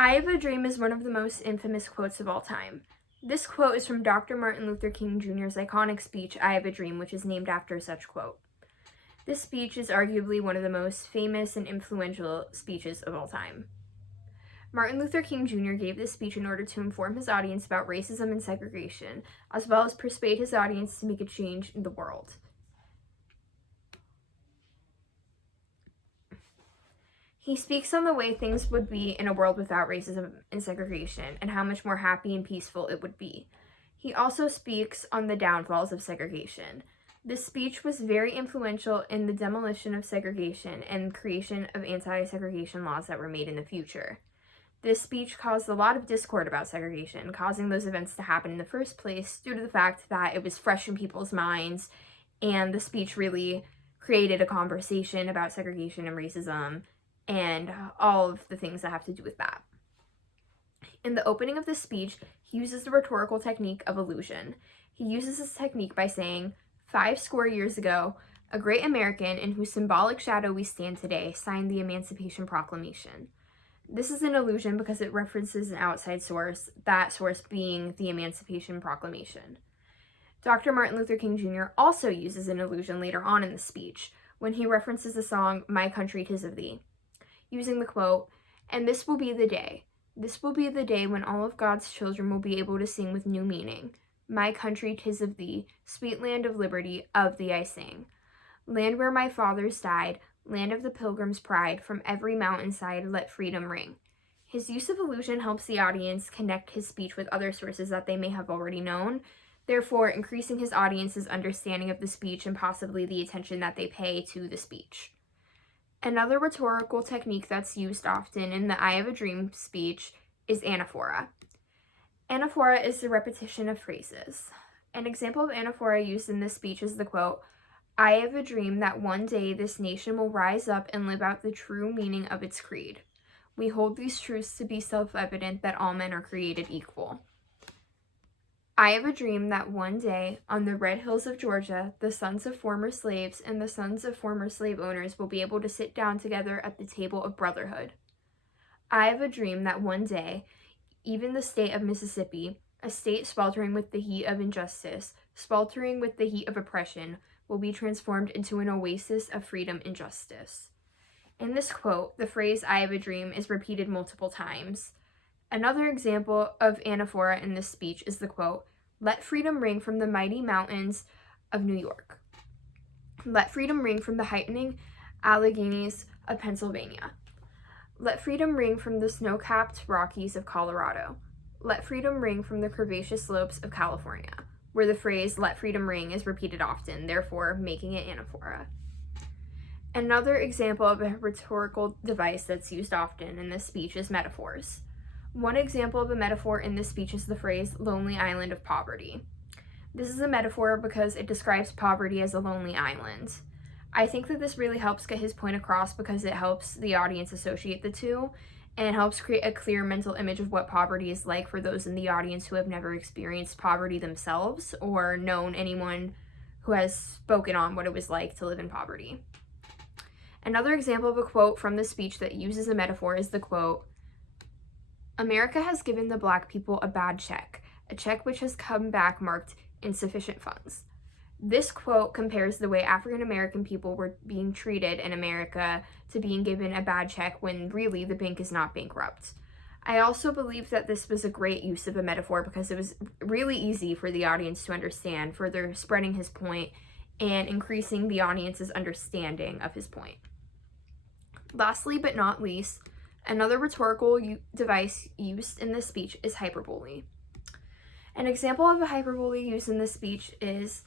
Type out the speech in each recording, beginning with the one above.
I have a dream is one of the most infamous quotes of all time. This quote is from Dr. Martin Luther King Jr.'s iconic speech, I Have a Dream, which is named after such quote. This speech is arguably one of the most famous and influential speeches of all time. Martin Luther King Jr. gave this speech in order to inform his audience about racism and segregation, as well as persuade his audience to make a change in the world. He speaks on the way things would be in a world without racism and segregation, and how much more happy and peaceful it would be. He also speaks on the downfalls of segregation. This speech was very influential in the demolition of segregation and creation of anti-segregation laws that were made in the future. This speech caused a lot of discord about segregation, causing those events to happen in the first place due to the fact that it was fresh in people's minds, and the speech really created a conversation about segregation and racism and all of the things that have to do with that. In the opening of this speech, he uses the rhetorical technique of allusion. He uses this technique by saying, 50 years ago, a great American in whose symbolic shadow we stand today signed the Emancipation Proclamation. This is an allusion because it references an outside source, that source being the Emancipation Proclamation. Dr. Martin Luther King Jr. also uses an allusion later on in the speech when he references the song, My Country 'Tis of Thee, using the quote, and this will be the day. This will be the day when all of God's children will be able to sing with new meaning. My country 'tis of thee, sweet land of liberty, of thee I sing. Land where my fathers died, land of the pilgrim's pride, from every mountainside let freedom ring. His use of allusion helps the audience connect his speech with other sources that they may have already known, therefore increasing his audience's understanding of the speech and possibly the attention that they pay to the speech. Another rhetorical technique that's used often in the I Have a Dream speech is anaphora. Anaphora is the repetition of phrases. An example of anaphora used in this speech is the quote, I have a dream that one day this nation will rise up and live out the true meaning of its creed. We hold these truths to be self-evident that all men are created equal. I have a dream that one day, on the red hills of Georgia, the sons of former slaves and the sons of former slave owners will be able to sit down together at the table of brotherhood. I have a dream that one day, even the state of Mississippi, a state sweltering with the heat of injustice, sweltering with the heat of oppression, will be transformed into an oasis of freedom and justice. In this quote, the phrase I have a dream is repeated multiple times. Another example of anaphora in this speech is the quote, let freedom ring from the mighty mountains of New York. Let freedom ring from the heightening Alleghenies of Pennsylvania. Let freedom ring from the snow-capped Rockies of Colorado. Let freedom ring from the curvaceous slopes of California, where the phrase let freedom ring is repeated often, therefore making it anaphora. Another example of a rhetorical device that's used often in this speech is metaphors. One example of a metaphor in this speech is the phrase lonely island of poverty. This is a metaphor because it describes poverty as a lonely island. I think that this really helps get his point across because it helps the audience associate the two and helps create a clear mental image of what poverty is like for those in the audience who have never experienced poverty themselves or known anyone who has spoken on what it was like to live in poverty. Another example of a quote from this speech that uses a metaphor is the quote, America has given the Black people a bad check, a check which has come back marked insufficient funds. This quote compares the way African American people were being treated in America to being given a bad check when really the bank is not bankrupt. I also believe that this was a great use of a metaphor because it was really easy for the audience to understand, further spreading his point and increasing the audience's understanding of his point. Lastly but not least, another rhetorical device used in this speech is hyperbole. An example of a hyperbole used in this speech is,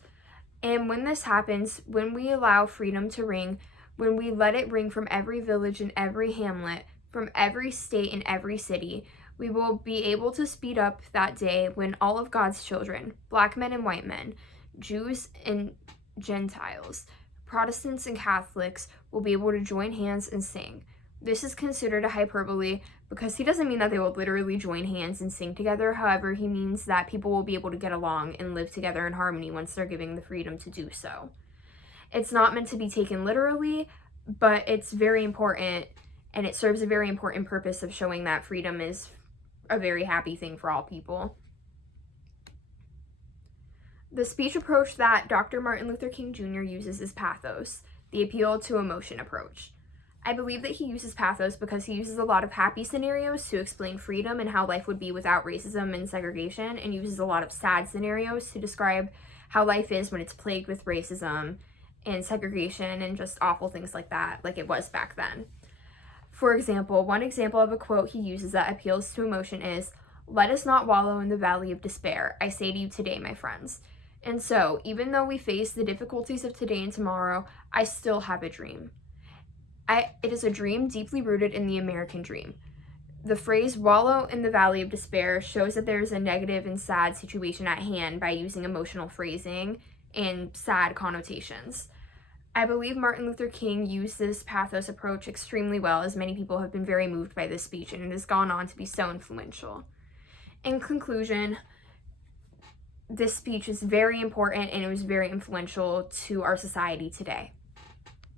and when this happens, when we allow freedom to ring, when we let it ring from every village and every hamlet, from every state and every city, we will be able to speed up that day when all of God's children, Black men and white men, Jews and Gentiles, Protestants and Catholics, will be able to join hands and sing. This is considered a hyperbole because he doesn't mean that they will literally join hands and sing together. However, he means that people will be able to get along and live together in harmony once they're given the freedom to do so. It's not meant to be taken literally, but it's very important and it serves a very important purpose of showing that freedom is a very happy thing for all people. The speech approach that Dr. Martin Luther King Jr. uses is pathos, the appeal to emotion approach. I believe that he uses pathos because he uses a lot of happy scenarios to explain freedom and how life would be without racism and segregation, and uses a lot of sad scenarios to describe how life is when it's plagued with racism and segregation and just awful things like that, like it was back then. For example, one example of a quote he uses that appeals to emotion is, "Let us not wallow in the valley of despair. I say to you today, my friends." And so, even though we face the difficulties of today and tomorrow, I still have a dream. It is a dream deeply rooted in the American dream. The phrase wallow in the valley of despair shows that there is a negative and sad situation at hand by using emotional phrasing and sad connotations. I believe Martin Luther King used this pathos approach extremely well, as many people have been very moved by this speech, and it has gone on to be so influential. In conclusion, this speech is very important and it was very influential to our society today.